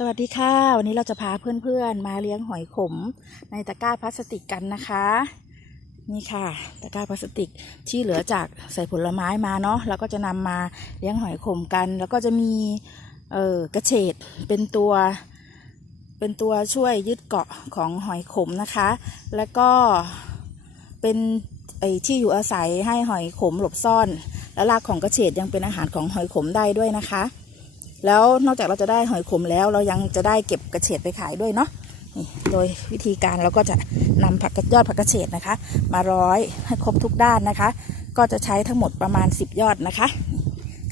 สวัสดีค่ะ วันนี้เราจะพาเพื่อนๆมาเลี้ยงหอยขม ในตะกร้าพลาสติกกันนะคะ นี่ค่ะ ตะกร้าพลาสติกที่เหลือจากใส่ผลไม้มาเนาะเราก็จะนำมาเลี้ยงหอยขมกัน แล้วก็จะมีเออกระเฉดเป็นตัว เป็นตัวช่วยยึดเกาะของหอยขมนะคะ แล้วก็เป็นไอที่อยู่อาศัยให้หอยขมหลบซ่อน และรากของกระเฉดยังเป็นอาหารของหอยขมได้ด้วยนะคะ แล้วนอกจากเราจะได้หอยขมแล้ว เรายังจะได้เก็บกระเฉดไปขายด้วยเนาะโดยวิธีการเราก็จะนำผักกระยอดผักกระเฉดนะคะ มาร้อยให้ครบทุกด้านนะคะ ก็จะใช้ทั้งหมดประมาณ 10 ยอดนะคะ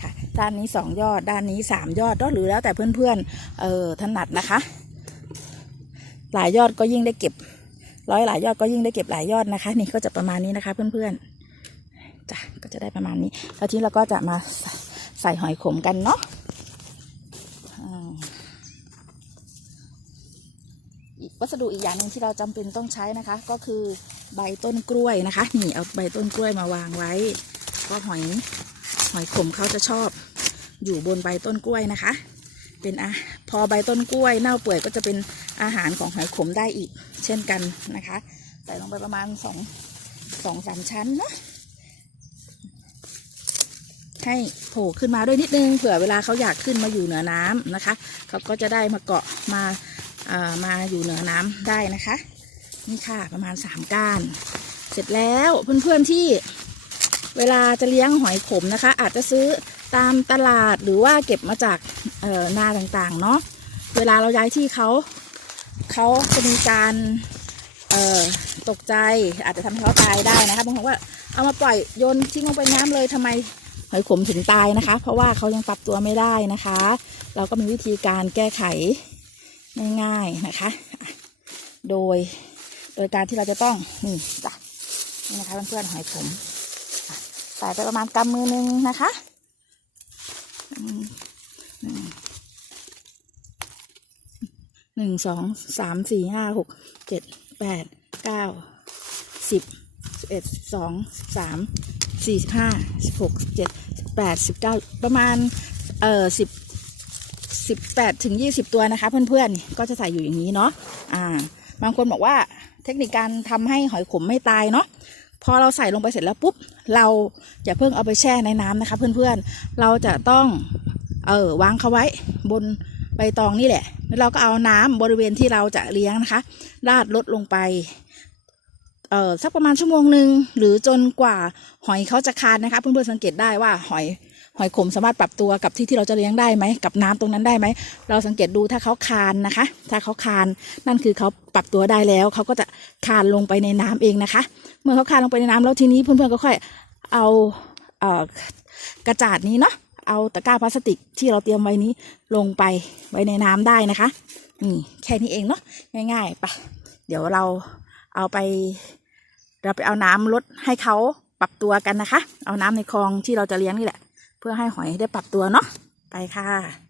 ค่ะด้านนี้ 2 ยอด ด้านนี้ 3 ยอดก็หรือแล้วแต่เพื่อนๆเออถนัดนะคะ หลายยอดก็ยิ่งได้เก็บ ร้อยหลายยอดก็ยิ่งได้เก็บหลายยอดนะคะ นี่ก็จะประมาณนี้นะคะ เพื่อนๆจ้ะก็จะได้ประมาณนี้แล้วทีนี้เราก็จะมาใส่หอยขมกันเนาะ อีกวัสดุอีกอย่างหนึ่งที่เราจำเป็นต้องใช้นะคะ ก็คือใบต้นกล้วยนะคะ นี่เอาใบต้นกล้วยมาวางไว้เพราะหอยหอยขมเขาจะชอบ อยู่บนใบต้นกล้วยนะคะ เป็นอะพอใบต้นกล้วย เน่าเปื่อยก็จะเป็นอาหารของหอยขมได้อีก เช่นกันนะคะ ใส่ลงไปประมาณสองสองสามชั้นเนาะ ให้โผล่ขึ้นมาด้วยนิดนึงเผื่อเวลาเขาอยากขึ้นมาอยู่เหนือน้ำนะคะเขาก็จะได้มาเกาะมาเอ่อมาอยู่เหนือน้ำได้นะคะ นี่ค่ะประมาณสามก้าน เสร็จแล้วเพื่อนๆที่เวลาจะเลี้ยงหอยขมนะคะ อาจจะซื้อตามตลาดหรือว่าเก็บมาจากนาต่างๆเนาะเวลาเราย้ายที่เขาเขาจะมีการเตกใจอาจจะทำให้เขาตายได้นะคะบางคนว่าเอามาปล่อยโยนทิ้งลงไปน้ำเลยทำไม อยขมถึงตายนะคะ เพราะว่าเขายังปรับตัวไม่ได้นะคะ เราก็มีวิธีการแก้ไขง่ายๆนะคะ โดยโดยการที่เราจะต้องนี่จ้ะนี่นะคะเพื่อนๆหอยขมใส่ไปประมาณกำมือนึงนะคะหนึ่งสองสามสี่ห้าหกเจ็ดแปดเก้าสิบสิบเอ็ดสองสาม สี่สิบห้าสิบหกสิบเจ็ดสิบแปดสิบเก้าประมาณเอ่อสิบสิบแปดถึงยี่สิบตัวนะคะ เพื่อนๆก็จะใส่อยู่อย่างนี้เนาะอ่า บางคนบอกว่าเทคนิคการทำให้หอยขมไม่ตายเนาะพอเราใส่ลงไปเสร็จแล้วปุ๊บ เราอย่าเพิ่งเอาไปแช่ในน้ำนะคะ เพื่อนๆเราจะต้องเออวางเขาไว้บนใบตองนี่แหละ แล้วเราก็เอาน้ำบริเวณที่เราจะเลี้ยงนะคะ ราดลดลงไป อ่อสักประมาณชั่วโมงหนึ่งหรือจนกว่าหอยเขาจะคานนะคะเพื่อนๆสังเกตได้ว่าหอยหอยขมสามารถปรับตัวกับที่ที่เราจะเลี้ยงได้ไหมกับน้ำตรงนั้นได้ไหม เราสังเกตดูถ้าเขาคานนะคะ ถ้าเขาคานนั่นคือเขาปรับตัวได้แล้วเขาก็จะคานลงไปในน้ำเองนะคะ เมื่อเขาคานลงไปในน้ำแล้วทีนี้เพื่อนๆก็ค่อยเอาเอ่อกระจาดนี้เนาะเอาตะกร้าพลาสติกที่เราเตรียมไว้นี้ลงไปไว้ในน้ำได้นะคะนี่แค่นี้เองเนาะง่ายๆไปเดี๋ยวเราเอาไป เราไปเอาน้ำลดให้เขาปรับตัวกันนะคะ เอาน้ำในคลองที่เราจะเลี้ยงนี่แหละ เพื่อให้หอยได้ปรับตัวเนาะไปค่ะ